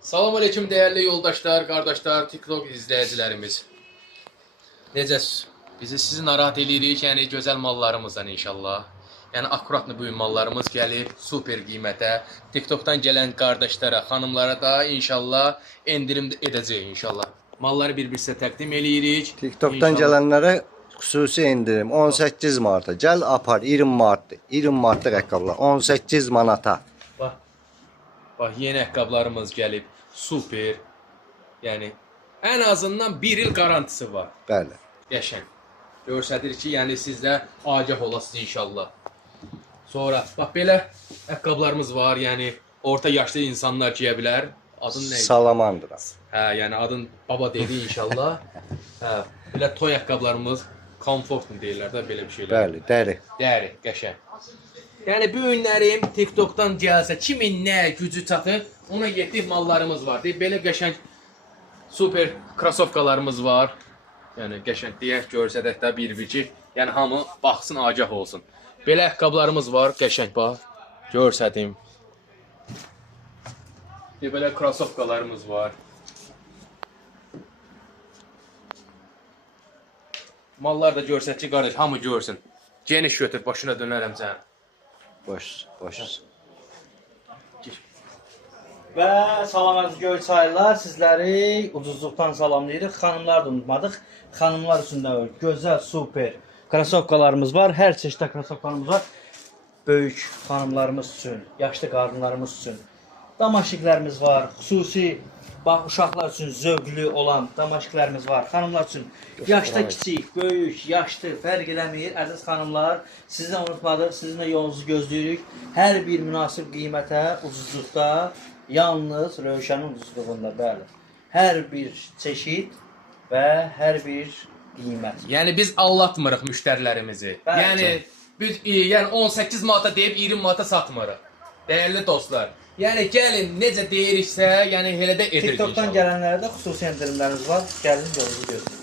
Salam aleyküm değerli yoldaşlar, kardeşler, TikTok izləyicilərimiz. Necəsiz? Bizi sizi narahat eləyirik, yəni gözəl mallarımızdan inşallah. Yəni akkuratlı bu mallarımız gəlib super qiymətə. TikTokdan gələn qardaşlara, xanımlara da inşallah endirim edəcəyik inşallah. Malları bir-bir sizə təqdim eləyirik. TikTokdan İnşallah. gələnlərə xüsusi indirim 18 manata. Gəl apar 20 manatdır. 20 manatlıq ayaqqabılar 18 manata. Bax. Bax yeni ayaqqabılarımız gəlib. Super. Yəni ən azından 1 il garantisi var. Bəli. Qəşəng. Göstərir ki, yəni siz də agah olasınız inşallah. Sonra bax belə ayaqqabılarımız var, yəni orta yaşlı insanlar giyə bilər. Adın nə idi? Salamandıra. Hə, yəni adın baba dedi inşallah. Hə, belə toy ayaqqabılarımız komfortlu deyirlər də belə bir şeylər. Bəli, dəri. Dəri, qəşəng. Yəni bu günlərim TikTokdan gəlsə, kimin nə gücü çatır, ona yetdik mallarımız var. Deyib belə qəşəng super krasovkalarımız var. Yəni qəşəng deyək, görsədək də bir-bir ki, yəni hamı baxsın, agah olsun. Belə ayaqqabılarımız var, qəşəng bax. Görsədim. Belə krasovkalarımız var. Mallar da görsət ki, qardaş, hamı görsün. Geniş götür, başına dönərəm sənin. Boş. Və salam əziz Göyçaylılar, sizləri ucuzluqdan salamlayırıq. Xanımlar da unutmadıq. Xanımlar üçün də gözəl, super krasovkalarımız var. Hər çeşiddə krasovkalarımız var. Böyük xanımlarımız üçün, yaşlı qadınlarımız üçün damaşıqlərimiz var. Xüsusi uşaqlar üçün zövqlü olan damaşıqlərimiz var. Xanımlar üçün yaşda kiçik, böyük, yaşlı fərq eləmir. Əziz xanımlar, sizdən unutmadıq, sizin də yolunuzu gözləyirik. Hər bir münasib qiymətə, ucuzluqda, yalnız Rövşənin ucuzluğunda, bəli. Hər bir çeşid və hər bir qiymət. Yəni biz allatmırıq müştərilərimizi. Bəli. Yəni 18 manata deyib 20 manata satmırıq. Dəyərli dostlar. Yəni gəlin necə deyiriksə, yəni elə də edirik TikTokdan inşallah. gələnlərə də xüsusi endirimlərimiz var. Gəlin yolunuzu gözləyin.